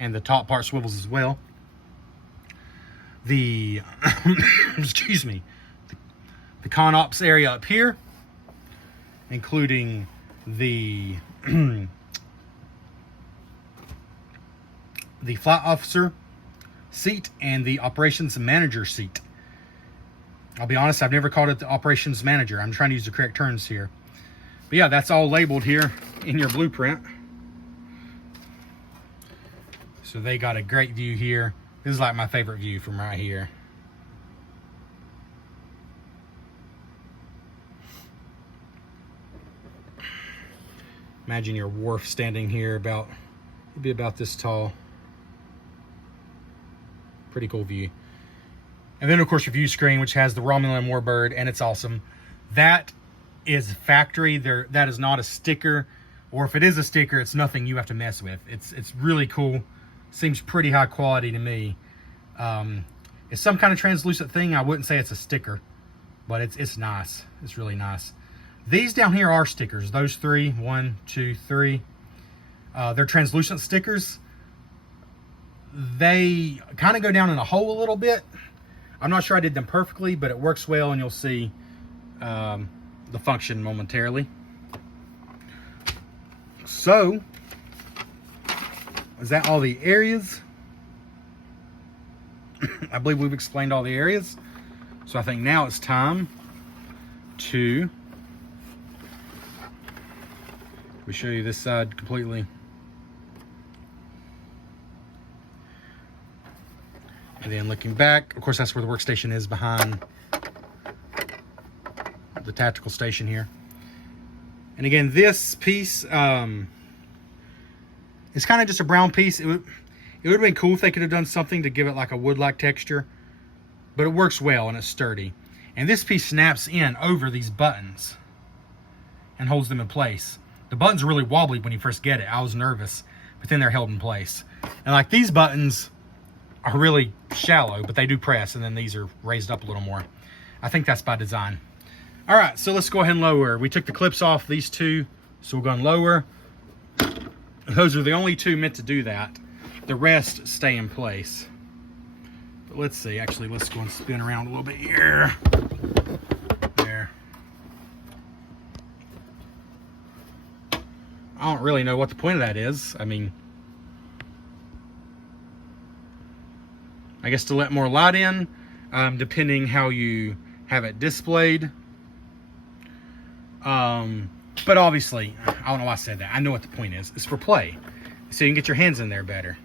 and the top part swivels as well. The excuse me, the con ops area up here, including the the flight officer seat and the operations manager seat. I'll be honest, I've never called it the operations manager. I'm trying to use the correct terms here. But yeah, that's all labeled here in your blueprint. So they got a great view here. This is like my favorite view from right here. Imagine your wharf standing here it'd be about this tall. Pretty cool view. And then of course your view screen, which has the Romulan warbird, and it's awesome. That is factory. That is not a sticker, or if it is a sticker, it's nothing you have to mess with. It's really cool. Seems pretty high quality to me. It's some kind of translucent thing. I wouldn't say it's a sticker, but it's nice. It's really nice. These down here are stickers. Those three, 1, 2, 3. They're translucent stickers. They kind of go down in a hole a little bit. I'm not sure I did them perfectly, but it works well, and you'll see the function momentarily. So, is that all the areas? I believe we've explained all the areas. So I think now it's time to show you this side completely. And then looking back, of course, that's where the workstation is, behind the tactical station here. And again, this piece is kind of just a brown piece. It would have been cool if they could have done something to give it like a wood-like texture, but it works well and it's sturdy. And this piece snaps in over these buttons and holds them in place. The buttons are really wobbly when you first get it. I was nervous, but then they're held in place. And like these buttons are really shallow, but they do press, and then these are raised up a little more. I think that's by design. All right, so let's go ahead and lower. We took the clips off these two, so we're going to lower. Those are the only two meant to do that. The rest stay in place. But let's see, actually, let's go and spin around a little bit here. There. I don't really know what the point of that is. I mean, I guess to let more light in, depending how you have it displayed. But obviously, I don't know why I said that. I know what the point is. It's for play, so you can get your hands in there better.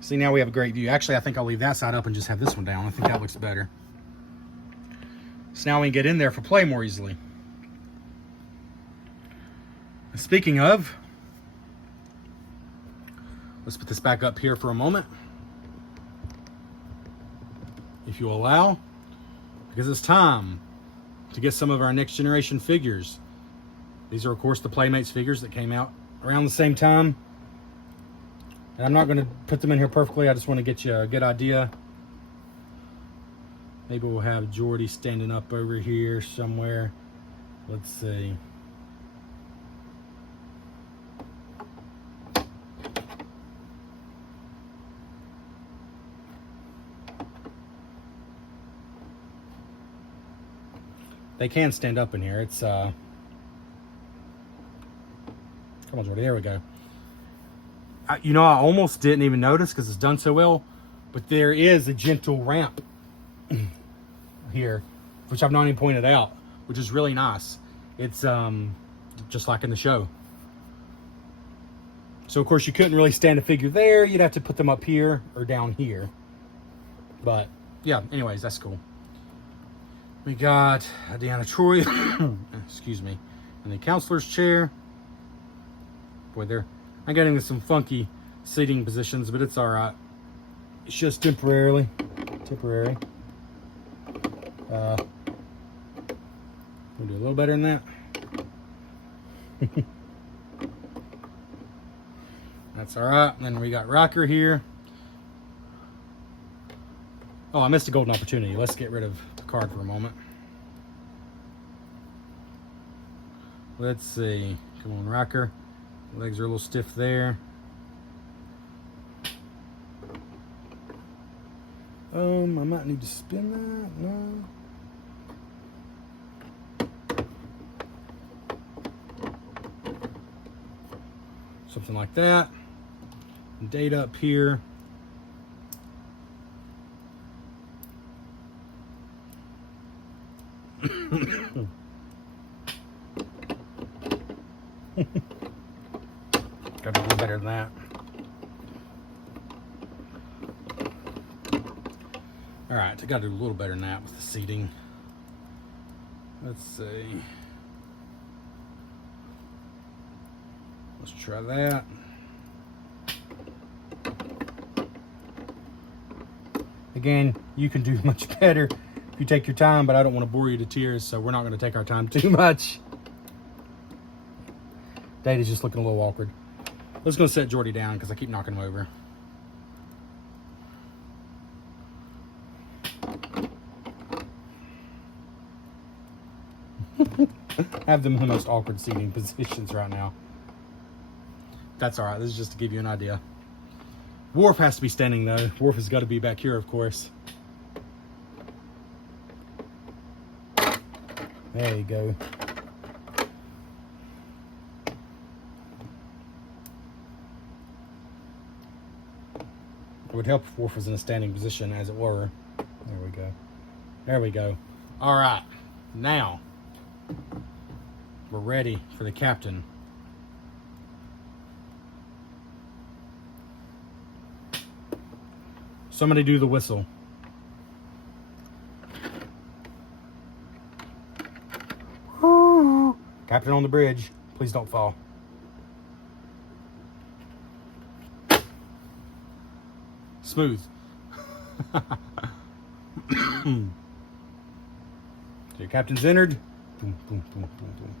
See, now we have a great view. Actually, I think I'll leave that side up and just have this one down. I think that looks better. So now we can get in there for play more easily. Speaking of, let's put this back up here for a moment, if you allow, because it's time to get some of our next generation figures. These are, of course, the Playmates figures that came out around the same time. And I'm not going to put them in here perfectly. I just want to get you a good idea. Maybe we'll have Jordy standing up over here somewhere. Let's see. They can stand up in here. It's come on, Jordy. There we go. You know, I almost didn't even notice because it's done so well, but there is a gentle ramp here, which I've not even pointed out, which is really nice. It's just like in the show. So of course you couldn't really stand a figure there. You'd have to put them up here or down here. But yeah, anyways, that's cool. We got Deanna Troy, excuse me, in the counselor's chair. Boy, I'm getting into some funky seating positions, but it's all right. It's just temporary. We'll do a little better than that. That's all right. And then we got Rocker here. Oh, I missed a golden opportunity. Let's get rid of the card for a moment. Let's see. Come on, Rocker. Legs are a little stiff there. I might need to spin that. No. Something like that. Date up here. Got to do better than that. All right, I got to do a little better than that with the seating. Let's see. Let's try that. Again, you can do much better if you take your time, but I don't want to bore you to tears, so we're not going to take our time too much. Data's just looking a little awkward. Let's go set Jordy down because I keep knocking him over. Have them in the most awkward seating positions right now. That's all right. This is just to give you an idea. Worf has to be standing though. Worf has got to be back here, of course. There you go. It would help if Worf was in a standing position, as it were. There we go. There we go. All right. Now, we're ready for the captain. Somebody do the whistle. Captain on the bridge. Please don't fall. Smooth. So your captain's entered. Boom, boom, boom, boom, boom.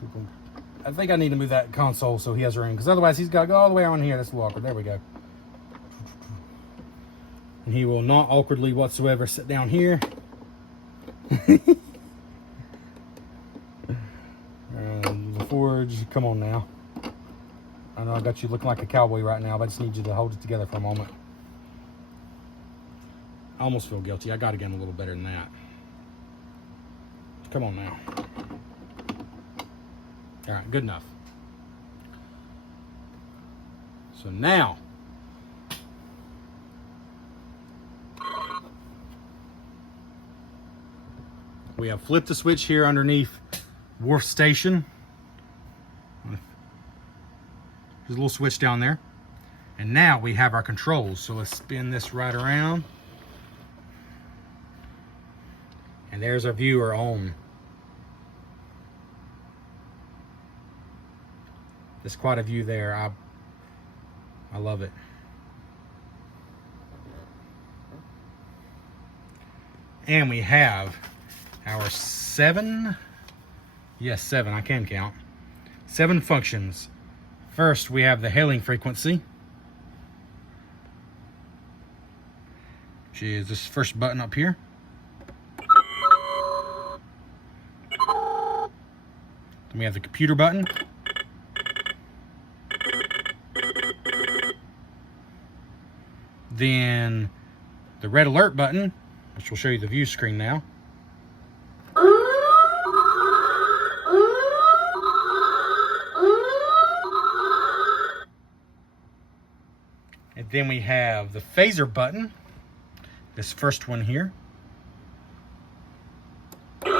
Boom, boom. I think I need to move that console so he has room, because otherwise he's got to go all the way around here. That's a little awkward. There we go. And he will not awkwardly whatsoever sit down here. And the forge, come on now. I know I got you looking like a cowboy right now, but I just need you to hold it together for a moment. I almost feel guilty. I got to get him a little better than that. Come on now. All right, good enough. So now, we have flipped the switch here underneath Wharf Station. There's a little switch down there. And now we have our controls. So let's spin this right around. And there's our viewer on. There's quite a view there. I love it. And we have our 7, yes, 7, I can count, 7 functions. First, we have the hailing frequency, which is this first button up here. Then we have the computer button. Then the red alert button, which will show you the view screen now. And then we have the phaser button, this first one here. Did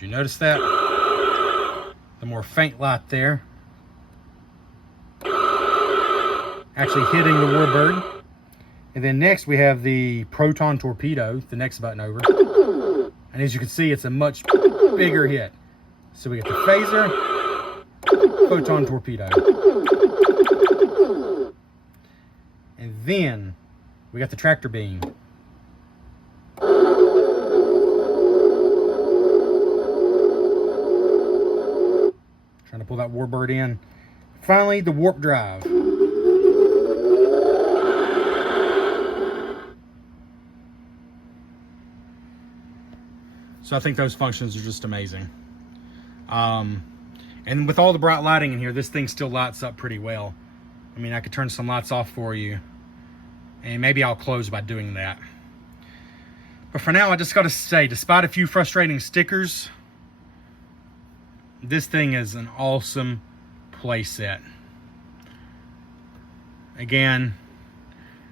you notice that? The more faint light there. Actually hitting the warbird. And then next we have the proton torpedo, the next button over. And as you can see, it's a much bigger hit. So we get the phaser, proton torpedo. And then we got the tractor beam. Trying to pull that warbird in. Finally, the warp drive. So I think those functions are just amazing. And with all the bright lighting in here, this thing still lights up pretty well. I mean, I could turn some lights off for you. And maybe I'll close by doing that. But for now, I just got to say, despite a few frustrating stickers, this thing is an awesome playset. Again,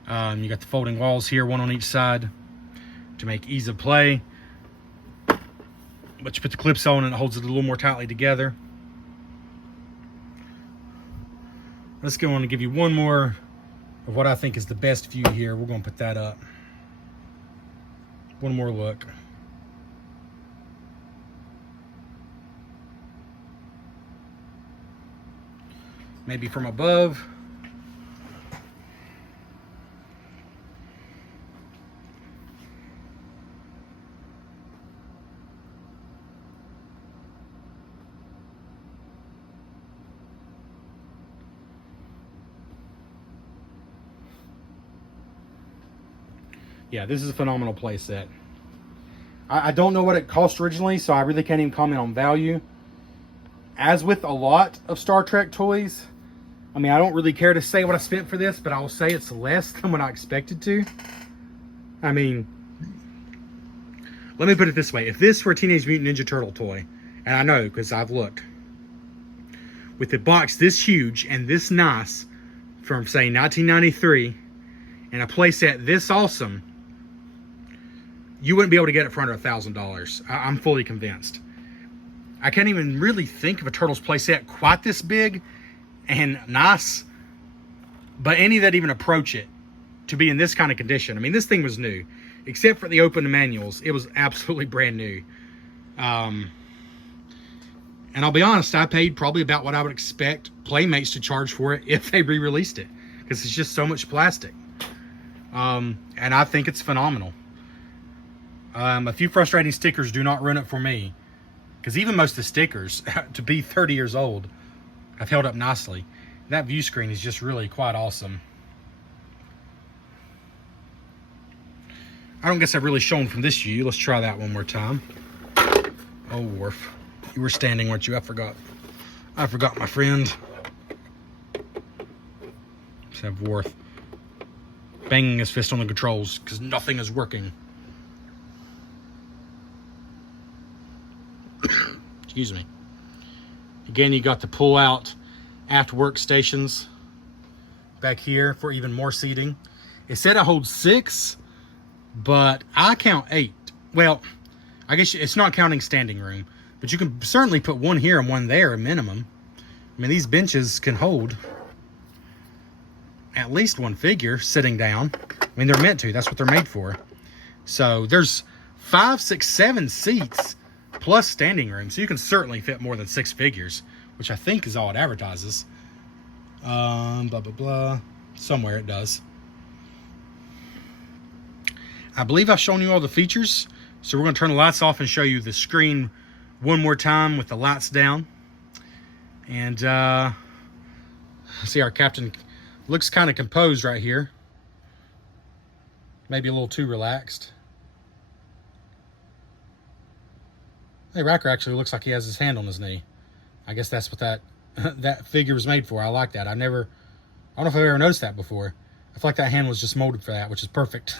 you got the folding walls here, one on each side to make ease of play. But you put the clips on and it holds it a little more tightly together. Let's go on and give you one more of what I think is the best view here. We're going to put that up. One more look. Maybe from above. Yeah, this is a phenomenal playset. I don't know what it cost originally, so I really can't even comment on value. As with a lot of Star Trek toys, I mean, I don't really care to say what I spent for this, but I will say it's less than what I expected to. I mean, let me put it this way. If this were a Teenage Mutant Ninja Turtle toy, and I know because I've looked, with a box this huge and this nice from, say, 1993, and a playset this awesome, you wouldn't be able to get it for under $1,000. I'm fully convinced. I can't even really think of a Turtles playset quite this big and nice, but any that even approach it to be in this kind of condition. I mean, this thing was new. Except for the open manuals, it was absolutely brand new. And I'll be honest, I paid probably about what I would expect Playmates to charge for it if they re-released it, because it's just so much plastic. And I think it's phenomenal. A few frustrating stickers do not ruin it for me, because even most of the stickers, to be 30 years old, have held up nicely. That view screen is just really quite awesome. I don't guess I've really shown from this view. Let's try that one more time. Oh, Worf. You were standing, weren't you? I forgot. I forgot, my friend. Let's have Worf banging his fist on the controls because nothing is working. Excuse me. Again, you got the pull-out aft workstations back here for even more seating. It said it holds 6, but I count 8. Well, I guess it's not counting standing room, but you can certainly put one here and one there, a minimum. I mean, these benches can hold at least one figure sitting down. I mean, they're meant to. That's what they're made for. So there's 5, 6, 7 seats plus standing room. So you can certainly fit more than 6 figures, which I think is all it advertises. Blah, blah, blah. Somewhere it does. I believe I've shown you all the features. So we're going to turn the lights off and show you the screen one more time with the lights down. And see, our captain looks kind of composed right here. Maybe a little too relaxed. Hey, Racker actually looks like he has his hand on his knee. I guess that's what that that figure was made for. I like that. I don't know if I've ever noticed that before. I feel like that hand was just molded for that, which is perfect.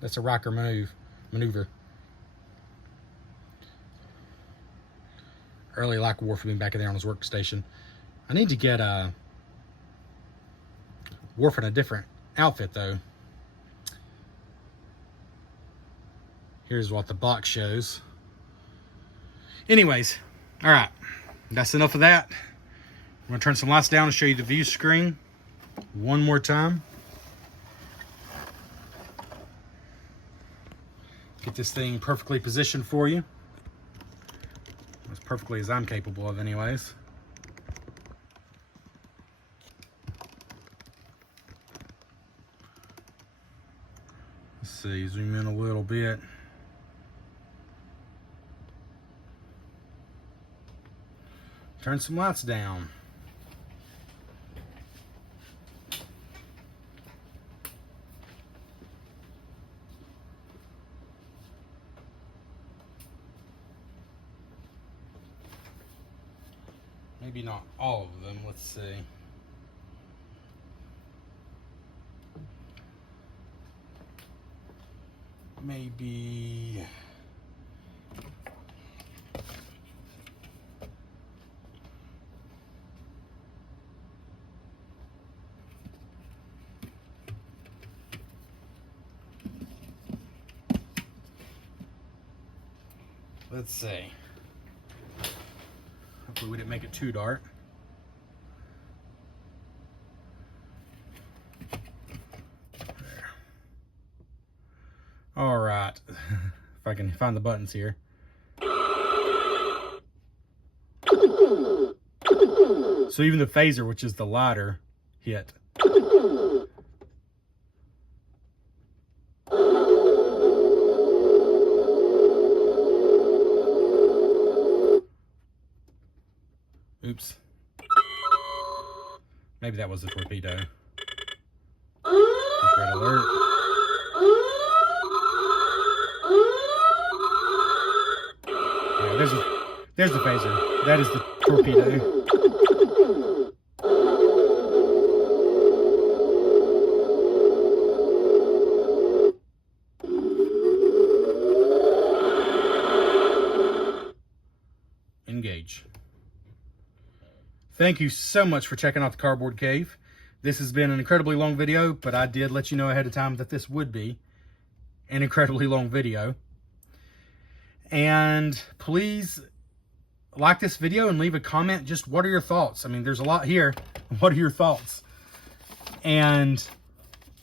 That's a Racker maneuver. I really like Worf being back in there on his workstation. I need to get Worf in a different outfit, though. Here's what the box shows. Anyways, all right. That's enough of that. I'm going to turn some lights down and show you the view screen one more time. Get this thing perfectly positioned for you. As perfectly as I'm capable of, anyways. Let's see, zoom in a little bit. Turn some lights down. Maybe not all of them, let's see. Maybe... let's see. Hopefully we didn't make it too dark. There. All right. If I can find the buttons here. So even the phaser, which is the lighter, hit. Oops. Maybe that was a torpedo. Push red alert. Yeah, there's the phaser. That is the torpedo. Engage. Thank you so much for checking out the Cardboard Cave. This has been an incredibly long video, but I did let you know ahead of time that this would be an incredibly long video. And please like this video and leave a comment. Just what are your thoughts? I mean, there's a lot here. What are your thoughts? And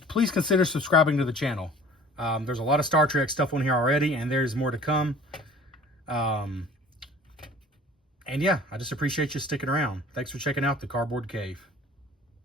please consider subscribing to the channel. There's a lot of Star Trek stuff on here already, and there's more to come. And yeah, I just appreciate you sticking around. Thanks for checking out the Cardboard Cave.